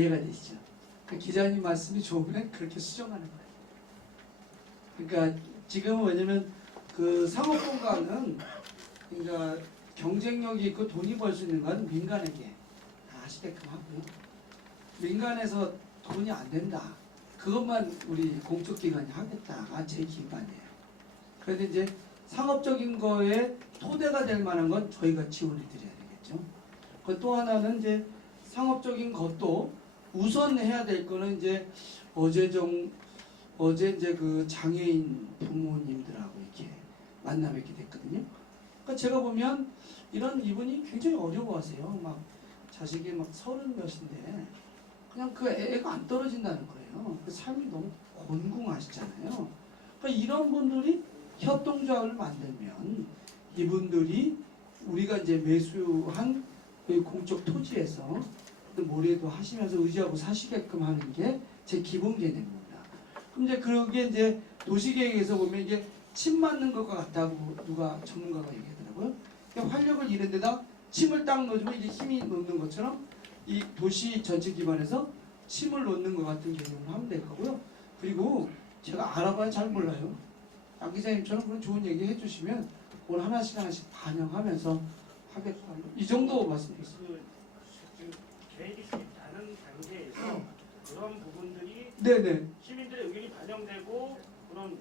이해가 되시죠? 그 기자님 말씀이 좋으면 그렇게 수정하는 거예요. 그러니까 지금 왜냐면 그 상업공간은 그러니까 경쟁력이 있고 돈이 벌 수 있는 건 민간에게 다 하시게끔 하고요. 민간에서 돈이 안 된다. 그것만 우리 공적기관이 하겠다가 제 기관이에요. 그런데 이제 상업적인 거에 토대가 될 만한 건 저희가 지원해 드려야 되겠죠. 그 또 하나는 이제 상업적인 것도 우선 해야 될 거는 이제 어제 이제 그 장애인 부모님들하고 이렇게 만나 뵙게 됐거든요. 그러니까 제가 보면 이분이 굉장히 어려워하세요. 막 자식이 막 30몇인데 그냥 그 애가 안 떨어진다는 거예요. 그 삶이 너무 곤궁하시잖아요. 그러니까 이런 분들이 협동조합을 만들면 이분들이 우리가 이제 매수한 그 공적 토지에서 모래도 하시면서 의지하고 사시게끔 하는 게 제 기본 개념입니다. 그럼 이제 그게 이제 도시계획에서 보면 이게 침 맞는 것과 같다고 누가 전문가가 얘기하더라고요. 그러니까 활력을 이런 데다 침을 딱 넣어주면 이게 힘이 놓는 것처럼 이 도시 전체 기반에서 침을 놓는 것 같은 개념을 하면 될 거고요. 그리고 제가 알아봐야 잘 몰라요. 양 기자님처럼 그런 좋은 얘기 해주시면 오늘 하나씩 반영하면서 하겠다. 이 정도 말씀드리겠습니다. 지금 계획이 수립되는 단계에서 그런 부분들이 네네. 시민들의 의견이 반영되고 그런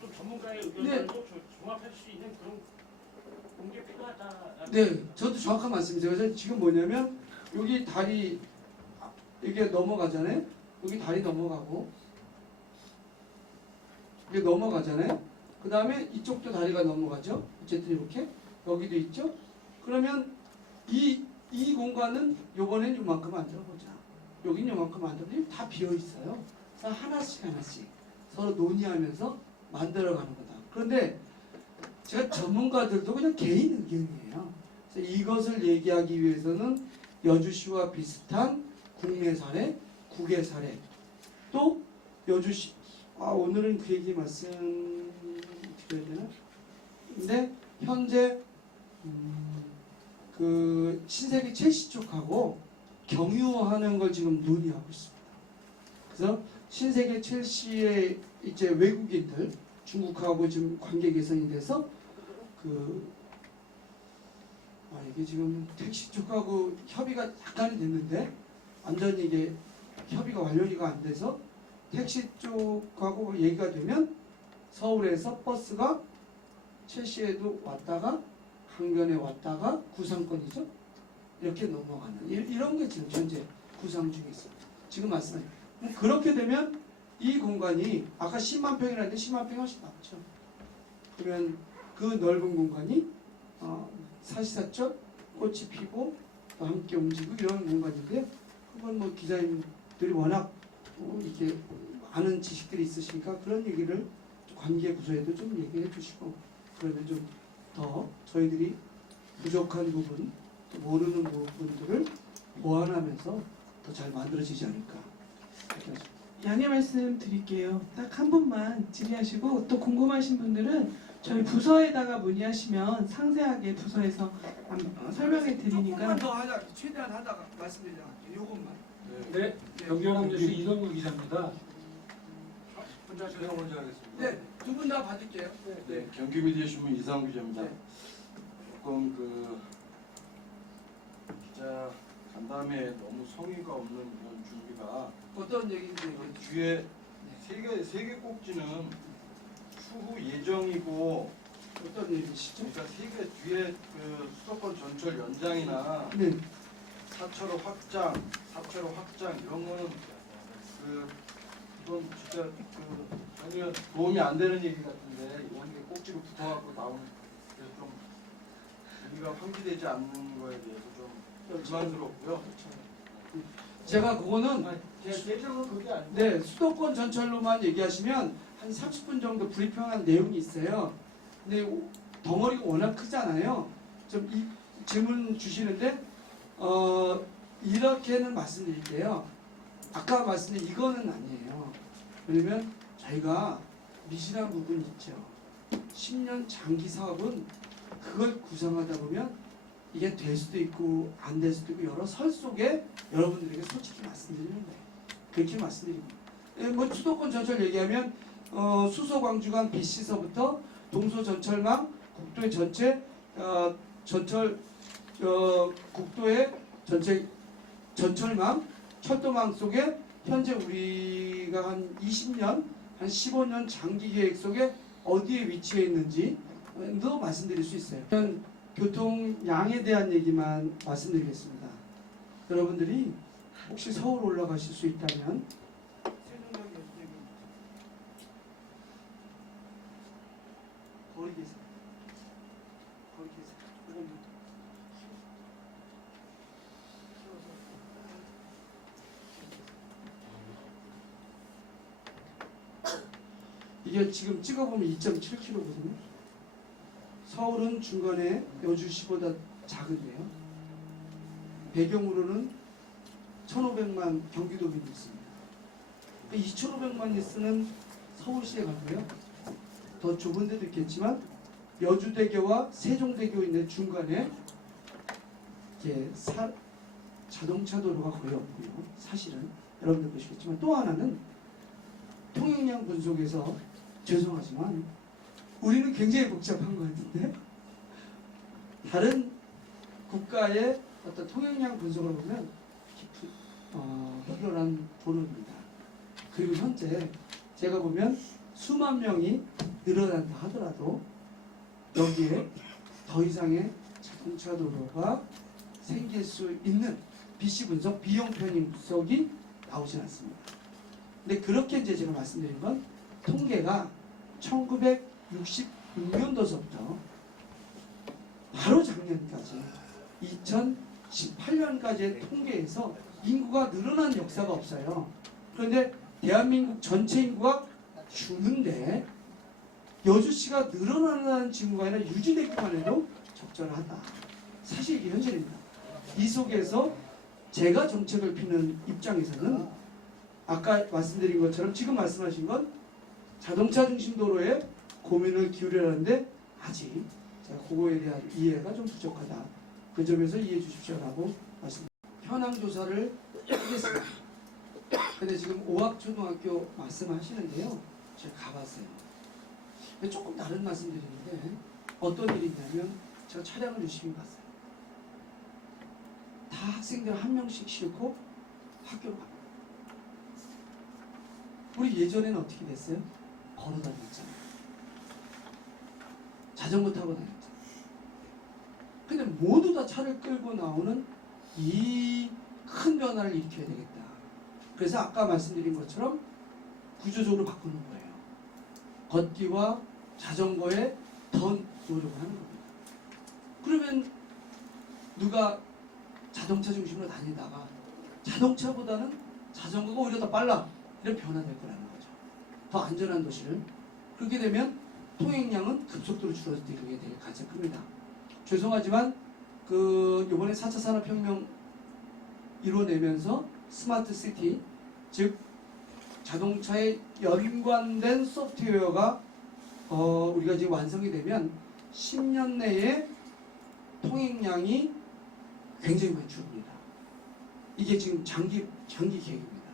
좀 전문가의 의견들도 종합할 수 있는 그런 게 필요하다. 네, 저도 정확한 말씀이세요. 그래서 지금 뭐냐면 여기 다리 이게 넘어가잖아요. 여기 다리 넘어가고 이게 넘어가잖아요. 그 다음에 이쪽도 다리가 넘어가죠. 어쨌든 이렇게 여기도 있죠. 그러면 이 공간은 요번엔 요만큼 만들어보자. 여긴 요만큼 만들어보자. 다 비어있어요. 그래서 하나씩 서로 논의하면서 만들어가는 거다. 그런데 제가 전문가들도 그냥 개인 의견이에요. 그래서 이것을 얘기하기 위해서는 여주시와 비슷한 국내 사례, 국외 사례, 또 여주시, 오늘은 그 얘기 말씀 드려야 되나? 근데 현재 그 신세계 첼시 쪽하고 경유하는 걸 지금 논의하고 있습니다. 그래서 신세계 첼시의 이제 외국인들 중국하고 지금 관계 개선이 돼서 이게 지금 택시 쪽하고 협의가 약간이 됐는데 완전히 이게 협의가 완료가 안 돼서 택시 쪽하고 얘기가 되면 서울에서 버스가 첼시에도 왔다가 강변에 왔다가 구상권이죠. 이렇게 넘어가는 이런 게 지금 현재 구상 중에 있습니다. 지금 말씀하신 그렇게 되면 이 공간이 아까 10만 평이라는데 10만 평이 훨씬 남죠. 그러면 그 넓은 공간이 사시사철 꽃이 피고 또 함께 움직이고 이런 공간인데 그건 뭐 기자님들이 워낙 이렇게 많은 지식들이 있으시니까 그런 얘기를 관계 부서에도 좀 얘기해 주시고 그러면 좀 더 저희들이 부족한 부분 또 모르는 부분들을 보완하면서 더 잘 만들어지지 않을까. 양해 말씀 드릴게요. 딱 한 분만 질의하시고 또 궁금하신 분들은 저희 부서에다가 문의하시면 상세하게 부서에서 설명해 드리니까. 조금만 더 하자. 최대한 하다가 말씀드리자. 요것만. 네, 경기연합뉴스 이동규 기자입니다. 제가 먼저 하겠습니다. 네, 두 분 다 받을게요. 네, 경기미디어신문 이상우 기자입니다. 네. 조금 기자 간담회에 너무 성의가 없는 이런 준비가 어떤 얘기인지 뒤에 세계 꼭지는 추후 예정이고 어떤 얘기시죠? 그러니까 세계 뒤에 그 수도권 전철 연장이나 네. 4차로 확장 이런 거는 이건 진짜 전혀 도움이 안 되는 얘기 같은데 이런 게 꼭지로 붙어갖고 나오는 그래서 좀 우리가 환기되지 않는 거에 대해서 좀 불만스럽고요. 제가 그거는 제 예정은 그게 아니고 네, 수도권 전철로만 얘기하시면 한 30분 정도 브리핑한 내용이 있어요. 근데 덩어리가 워낙 크잖아요. 좀 이 질문 주시는데 이렇게는 말씀드릴게요. 아까 말씀드린 이거는 아니에요. 왜냐면 저희가 미실한 부분이 있죠. 10년 장기 사업은 그걸 구상하다 보면 이게 될 수도 있고 안 될 수도 있고 여러 설 속에 여러분들에게 솔직히 말씀드리는 거예요. 그렇게 말씀드립니다. 뭐 수도권 전철 얘기하면 수서 광주간 BC서부터 동서전철망 국도의 전체 국도의 전체 전철망 철도망 속에 현재 우리가 한 20년 한 15년 장기 계획 속에 어디에 위치해 있는지도 말씀드릴 수 있어요. 교통량에 대한 얘기만 말씀드리겠습니다. 여러분들이 혹시 서울 올라가실 수 있다면 거기 계세요. 거기 계세요. 조금만. 이게 지금 찍어보면 2.7km거든요. 서울은 중간에 여주시보다 작은데요. 배경으로는 1,500만 경기도민이 있습니다. 2,500만이 쓰는 서울시에 가고요. 더 좁은 데도 있겠지만 여주대교와 세종대교 있는 중간에 이게 자동차 도로가 거의 없고요. 사실은 여러분들 보시겠지만 또 하나는 통행량 분석에서 죄송하지만 우리는 굉장히 복잡한 것 같은데 다른 국가의 어떤 통행량 분석을 보면 희열한 도로입니다. 그리고 현재 제가 보면 수만 명이 늘어난다 하더라도 여기에 더 이상의 자동차 도로가 생길 수 있는 BC 분석, 비용 편익 분석이 나오진 않습니다. 근데 그렇게 이제 제가 말씀드린 건 통계가 1966년도서부터 바로 작년까지 2018년까지의 통계에서 인구가 늘어난 역사가 없어요. 그런데 대한민국 전체 인구가 주는데 여주시가 늘어나는 징후가 아니라 유지되기만 해도 적절하다. 사실 이게 현실입니다. 이 속에서 제가 정책을 피는 입장에서는 아까 말씀드린 것처럼 지금 말씀하신 건 자동차 중심 도로에 고민을 기울여라는데 아직 제가 그거에 대한 이해가 좀 부족하다. 그 점에서 이해해 주십시오라고 말씀드립니다. 현황 조사를 하겠습니다. 근데 지금 오학초등학교 말씀하시는데요. 제가 가봤어요. 근데 조금 다른 말씀드리는데 어떤 일이 있냐면 제가 차량을 유심히 봤어요. 다 학생들 한 명씩 싣고 학교로 갑니다. 우리 예전에는 어떻게 됐어요? 걸어 다녔잖아요. 자전거 타고 다녔잖아요. 근데 모두 다 차를 끌고 나오는 이 큰 변화를 일으켜야 되겠다. 그래서 아까 말씀드린 것처럼 구조적으로 바꾸는 거예요. 걷기와 자전거에 더 노력을 하는 겁니다. 그러면 누가 자동차 중심으로 다니다가 자동차보다는 자전거가 오히려 더 빨라 이런 변화될 거라는 거죠. 더 안전한 도시를. 그렇게 되면 통행량은 급속도로 줄어들게 될 가능성이 큽니다. 죄송하지만 이번에 4차 산업혁명 이뤄내면서 스마트 시티, 즉 자동차에 연관된 소프트웨어가 우리가 지금 완성이 되면 10년 내에 통행량이 굉장히 많이 줄어듭니다. 이게 지금 장기 계획입니다.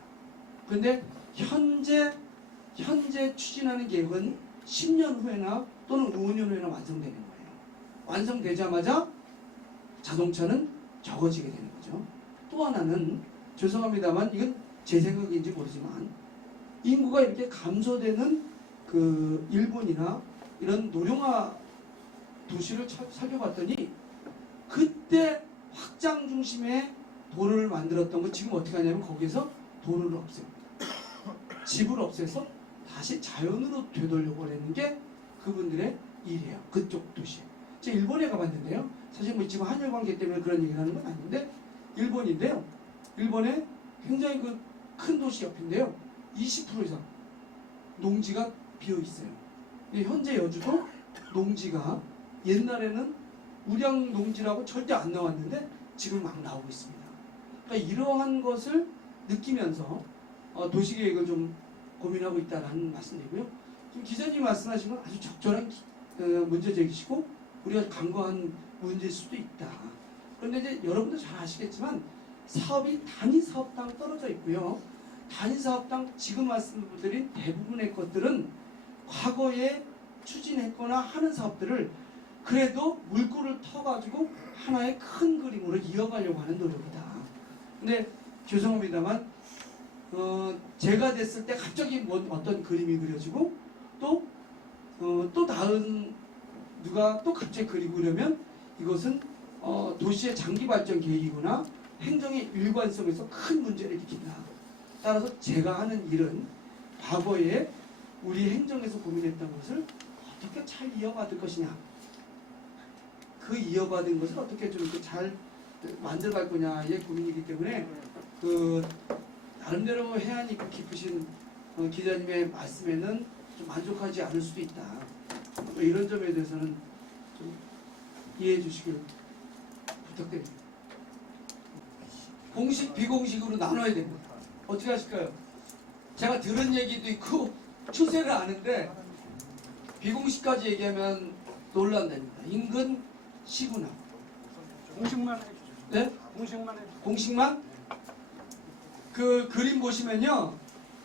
그런데 현재 추진하는 계획은 10년 후에나 또는 5년 후에나 완성되는 거예요. 완성되자마자 자동차는 적어지게 되는 거죠. 또 하나는 죄송합니다만 이건 제 생각인지 모르지만 인구가 이렇게 감소되는 일본이나 이런 노령화 도시를 살펴봤더니 그때 확장 중심의 도로를 만들었던 거 지금 어떻게 하냐면 거기에서 도로를 없앱니다. 집을 없애서 다시 자연으로 되돌려고 하는 게 그분들의 일이에요. 그쪽 도시. 제가 일본에 가봤는데요. 사실 뭐 지금 한일 관계 때문에 그런 얘기를 하는 건 아닌데 일본인데요. 일본에 굉장히 큰 도시 옆인데요. 20% 이상 농지가 비어 있어요. 현재 여주도 농지가 옛날에는 우량 농지라고 절대 안 나왔는데 지금 막 나오고 있습니다. 그러니까 이러한 것을 느끼면서 도시계획을 좀 고민하고 있다는 말씀드리고요. 지금 기자님이 말씀하신 건 아주 적절한 문제 제기시고 우리가 간과한 문제일 수도 있다. 그런데 이제 여러분도 잘 아시겠지만 사업이 단위 사업당 떨어져 있고요. 단위 사업당 지금 말씀드린 대부분의 것들은 과거에 추진했거나 하는 사업들을 그래도 물꼬를 터가지고 하나의 큰 그림으로 이어가려고 하는 노력이다. 근데 죄송합니다만 제가 됐을 때 갑자기 어떤 그림이 그려지고 또 다른 누가 또 갑자기 그리고 그러면 이것은 도시의 장기 발전 계획이거나 행정의 일관성에서 큰 문제를 일으킨다. 따라서 제가 하는 일은 과거에 우리 행정에서 고민했던 것을 어떻게 잘 이어받을 것이냐, 그 이어받은 것을 어떻게 좀 잘 만들어갈 거냐의 고민이기 때문에 나름대로 해안이 있고 깊으신 기자님의 말씀에는 좀 만족하지 않을 수도 있다. 이런 점에 대해서는 좀 이해해 주시길 부탁드립니다. 공식 비공식으로 나눠야 됩니다. 어떻게 하실까요? 제가 들은 얘기도 있고 추세를 아는데 비공식까지 얘기하면 논란됩니다. 인근 시군함. 공식만 해주세요. 네? 공식만 해주세요. 공식만? 그 그림 보시면요,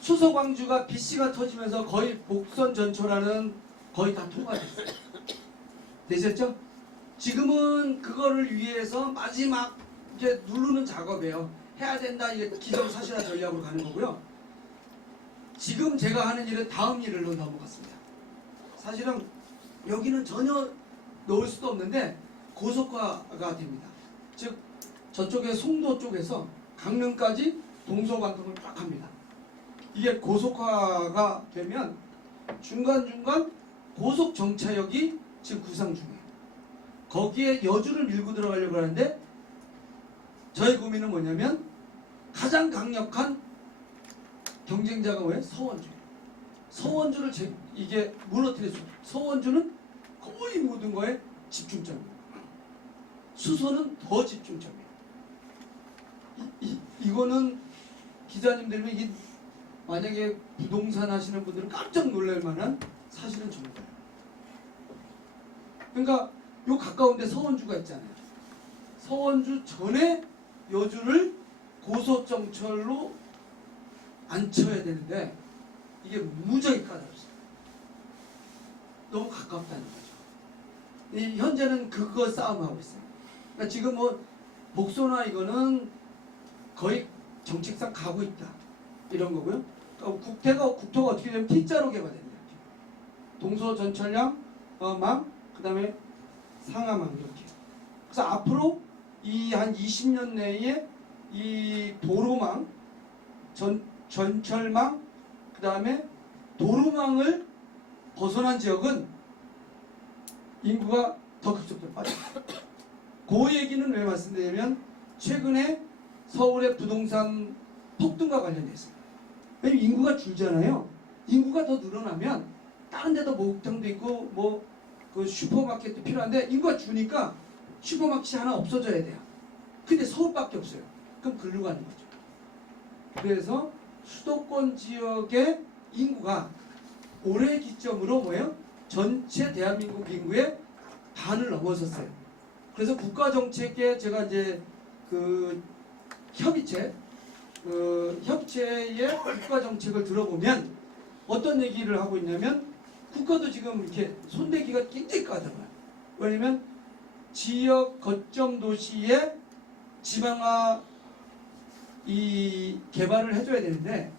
수서광주가 BC가 터지면서 거의 복선 전초라는 거의 다 통과됐어요. 되셨죠? 지금은 그거를 위해서 마지막 이제 누르는 작업이에요. 해야 된다, 이게 기정사실화 전략으로 가는 거고요. 지금 제가 하는 일은 다음 일로 넘어갔습니다. 사실은 여기는 전혀 넣을 수도 없는데 고속화가 됩니다. 즉 저쪽에 송도 쪽에서 강릉까지 동서관통을 쫙 합니다. 이게 고속화가 되면 중간중간 고속정차역이 지금 구상 중이에요. 거기에 여주를 밀고 들어가려고 하는데 저의 고민은 뭐냐면 가장 강력한 경쟁자가 뭐예요? 서원주예요. 서원주를 이게 무너뜨릴 수 없어요. 서원주는 거의 모든 거에 집중점이에요. 수소는 더 집중점이에요. 이거는 기자님들이 이게 만약에 부동산 하시는 분들은 깜짝 놀랄 만한 사실은 정보예요. 그러니까 요 가까운데 서원주가 있잖아요. 서원주 전에 여주를 고속정철로 앉혀야 되는데 이게 무지하게 까다롭습니다. 너무 가깝다는 거죠. 현재는 그거 싸움하고 있어요. 그러니까 지금 뭐 복소나 이거는 거의 정책상 가고 있다, 이런 거고요. 그러니까 국토가 어떻게 되면 T자로 개발됩니다. 동서전철량 망, 그 다음에 상하망 이렇게. 그래서 앞으로 이 한 20년 내에 이 도로망, 전철망, 그 다음에 도로망을 벗어난 지역은 인구가 더 급속도로 빠집니다. 그 얘기는 왜 말씀드리냐면 최근에 서울의 부동산 폭등과 관련돼서, 왜냐면 인구가 줄잖아요. 인구가 더 늘어나면 다른 데도 목욕탕도 있고 뭐 그 슈퍼마켓도 필요한데 인구가 주니까 슈퍼마켓이 하나 없어져야 돼요. 근데 서울밖에 없어요. 그럼 글로 가는 거죠. 그래서 수도권 지역의 인구가 올해 기점으로 뭐예요? 전체 대한민국 인구의 반을 넘어섰어요. 그래서 국가정책에 제가 이제 그 협의체의 국가정책을 들어보면 어떤 얘기를 하고 있냐면 국가도 지금 이렇게 손대기가 굉장히 까다로워요. 왜냐면 지역 거점 도시의 지방화 이 개발을 해줘야 되는데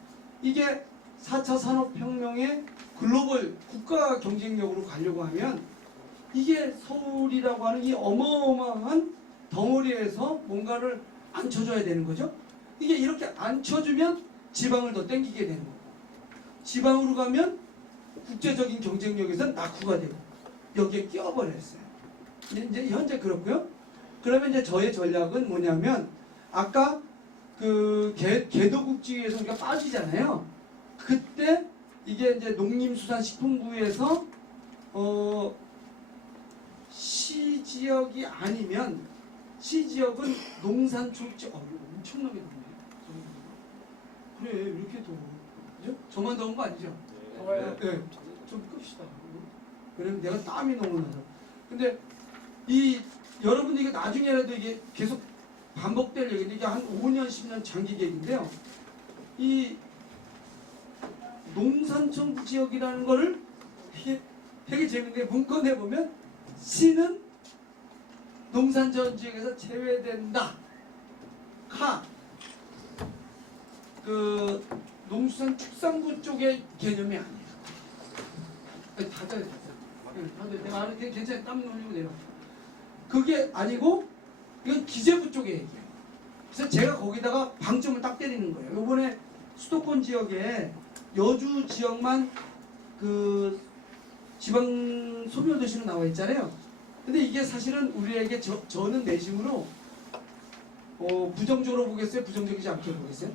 이게 4차 산업혁명의 글로벌 국가 경쟁력으로 가려고 하면 이게 서울이라고 하는 이 어마어마한 덩어리에서 뭔가를 앉혀줘야 되는 거죠. 이게 이렇게 앉혀주면 지방을 더 땡기게 되는 거고, 지방으로 가면 국제적인 경쟁력에서는 낙후가 되고 여기에 끼어버렸어요. 이제 현재 그렇고요. 그러면 이제 저의 전략은 뭐냐면 아까 그 개도국지에서 우리가 빠지잖아요. 그때 이게 이제 농림수산식품부에서 시지역이 아니면 시지역은 농산초지 엄청나게 덥네요. 그래 이렇게 더워. 그죠? 저만 더운 거 아니죠? 네. 좀 끕시다. 왜냐면 내가 땀이 너무 나서. 근데 이 여러분 이게 나중에라도 이게 계속 반복될 얘기인데 이게 한 5년 10년 장기 계획인데요. 이 농산청 지역이라는 거를 이게 되게 재밌는데 문건에 보면 시는 농산청 지역에서 제외된다. 그 농수산축산부 쪽의 개념이 아니에요. 닫아요. 내가 아는 게 괜찮아요. 땀 흘리고 내려. 그게 아니고 이건 기재부 쪽의 얘기예요. 그래서 제가 거기다가 방점을 딱 때리는 거예요. 이번에 수도권 지역에 여주 지역만 그 지방 소멸도시로 나와 있잖아요. 근데 이게 사실은 우리에게 저는 내심으로 부정적으로 보겠어요? 부정적이지 않게 보겠어요?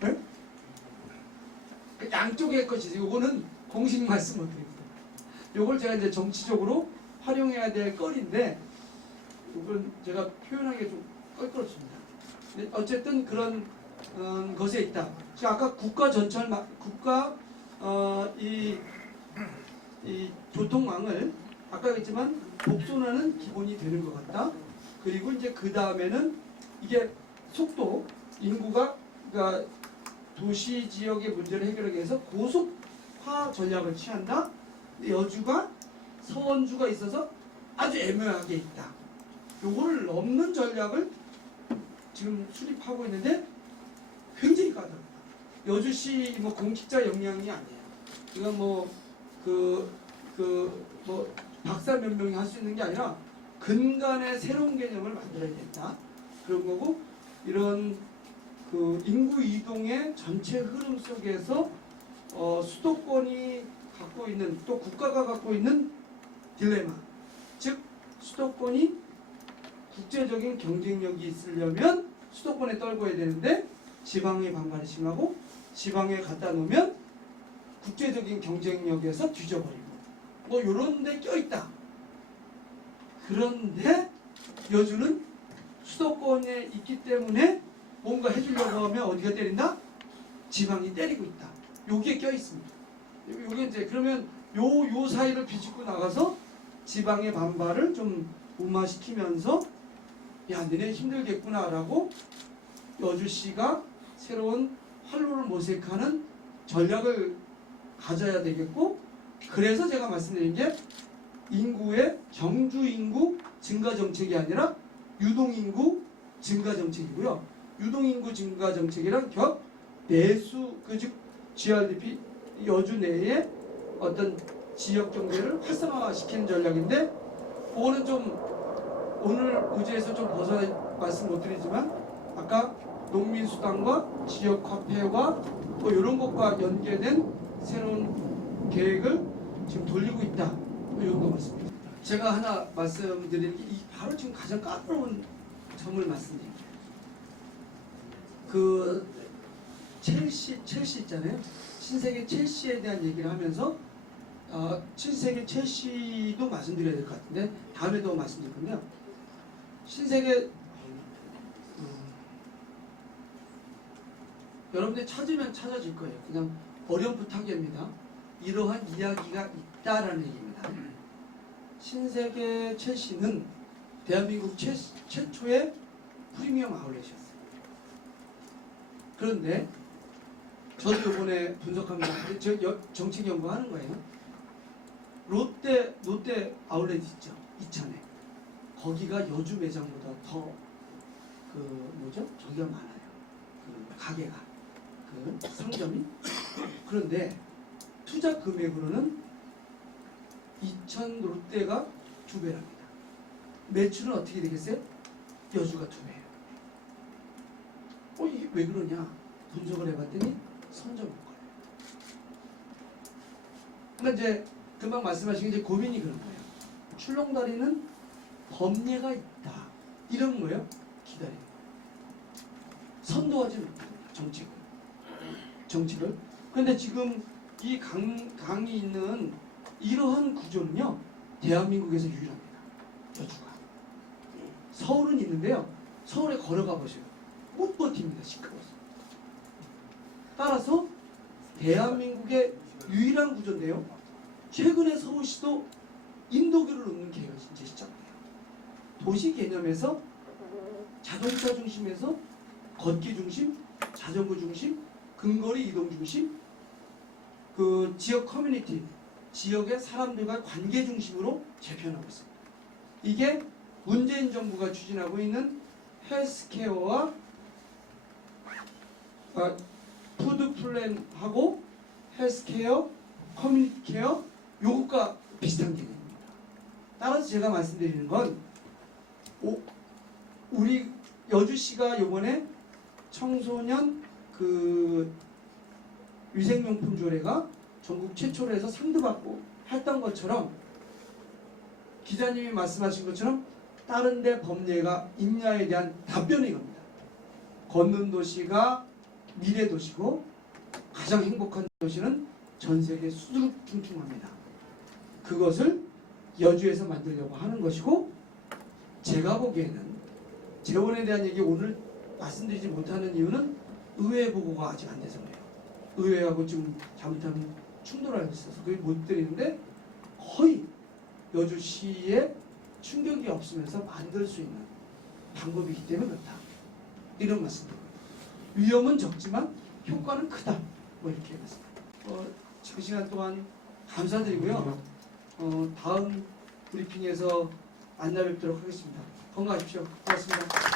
네? 양쪽의 것이지. 이거는 공식 말씀 못 드립니다. 이걸 제가 이제 정치적으로 활용해야 될 거리인데 이건 제가 표현하기 좀 껄끄럽습니다. 근데 어쨌든 그런 것에 있다. 제가 아까 국가 전철 이 교통망을 아까 했지만 복선화는 기본이 되는 것 같다. 그리고 이제 그 다음에는 이게 속도 인구가 그러니까 도시 지역의 문제를 해결하기 위해서 고속화 전략을 취한다. 여주가 서원주가 있어서 아주 애매하게 있다. 요거를 넘는 전략을 지금 수립하고 있는데 굉장히 까다롭다. 여주시 뭐 공직자 역량이 아니에요. 이건 뭐 박사 몇 명이 할 수 있는 게 아니라 근간의 새로운 개념을 만들어야 된다. 그런 거고 이런 그 인구 이동의 전체 흐름 속에서 수도권이 갖고 있는 또 국가가 갖고 있는 딜레마, 즉 수도권이 국제적인 경쟁력이 있으려면 수도권에 떨궈야 되는데 지방의 반발이 심하고 지방에 갖다 놓으면 국제적인 경쟁력에서 뒤져버리고 뭐 이런 데 껴있다. 그런데 여주는 수도권에 있기 때문에 뭔가 해주려고 하면 어디가 때린다? 지방이 때리고 있다. 여기에 껴있습니다. 요게 이제 그러면 요 사이를 비집고 나가서 지방의 반발을 좀 무마시키면서 야 너네 힘들겠구나라고 여주시가 새로운 활로를 모색하는 전략을 가져야 되겠고 그래서 제가 말씀드린 게 인구의 경주 인구 증가 정책이 아니라 유동 인구 증가 정책이고요. 유동 인구 증가 정책이랑 겹 내수 즉 GRDP 여주 내에 어떤 지역 경제를 활성화시키는 전략인데 그거는 좀 오늘 의제에서 좀 벗어나 말씀 못 드리지만 아까 농민수당과 지역화폐와 뭐 이런 것과 연계된 새로운 계획을 지금 돌리고 있다. 뭐 이런 거 말씀드립니다. 제가 하나 말씀드리는 게 바로 지금 가장 까다로운 점을 말씀드릴게요. 그 첼시 있잖아요. 신세계 첼시에 대한 얘기를 하면서 신세계 첼시도 말씀드려야 될 것 같은데 다음에도 말씀드릴 건데요. 신세계 여러분들 찾으면 찾아질 거예요. 그냥 어렴풋하게입니다. 이러한 이야기가 있다라는 얘기입니다. 신세계 첼시는 대한민국 최초의 프리미엄 아울렛이었어요. 그런데 저도 이번에 분석합니다. 저 정책 연구하는 거예요. 롯데 아울렛 있죠. 이천에 거기가 여주 매장보다 더 저기가 많아요. 그 가게가 그 상점이. 그런데 투자 금액으로는 이천 롯데가 2배랍니다. 매출은 어떻게 되겠어요? 여주가 2배예요. 이게 왜 그러냐? 분석을 해봤더니 선점 효과예요. 그러니까 이제 금방 말씀하신 이제 고민이 그런 거예요. 출렁다리는 범례가 있다. 이런 거예요. 기다리는 거예요. 선도하지 못합니다. 정책을. 그런데 지금 이 강이 있는 이러한 구조는요. 대한민국에서 유일합니다. 여주가. 서울은 있는데요. 서울에 걸어가 보세요. 못 버팁니다. 시끄러워서. 따라서 대한민국의 유일한 구조인데요. 최근에 서울시도 인도교를 놓는 계획을 이제 시작해요. 도시 개념에서 자동차 중심에서 걷기 중심, 자전거 중심, 근거리 이동 중심, 그 지역 커뮤니티, 지역의 사람들과 관계 중심으로 재편하고 있습니다. 이게 문재인 정부가 추진하고 있는 헬스케어와 푸드 플랜하고 헬스케어, 커뮤니티 케어 요것과 비슷한 개념입니다. 따라서 제가 말씀드리는 건 우리 여주시가 요번에 청소년 그 위생용품 조례가 전국 최초로 해서 상도 받고 했던 것처럼 기자님이 말씀하신 것처럼 다른 데 법례가 있냐에 대한 답변이 겁니다. 걷는 도시가 미래 도시고 가장 행복한 도시는 전 세계 수두룩퉁퉁합니다. 그것을 여주에서 만들려고 하는 것이고 제가 보기에는 재원에 대한 얘기 오늘 말씀드리지 못하는 이유는 의회 보고가 아직 안 돼서 그래요. 의회하고 지금 잘못하면 충돌하고 있어서 그게 못 드리는데 거의 여주시에 충격이 없으면서 만들 수 있는 방법이기 때문에 그렇다. 이런 말씀입니다. 위험은 적지만 효과는 크다. 뭐 이렇게 했습니다. 그 시간 동안 감사드리고요. 다음 브리핑에서 만나 뵙도록 하겠습니다. 건강하십시오. 고맙습니다.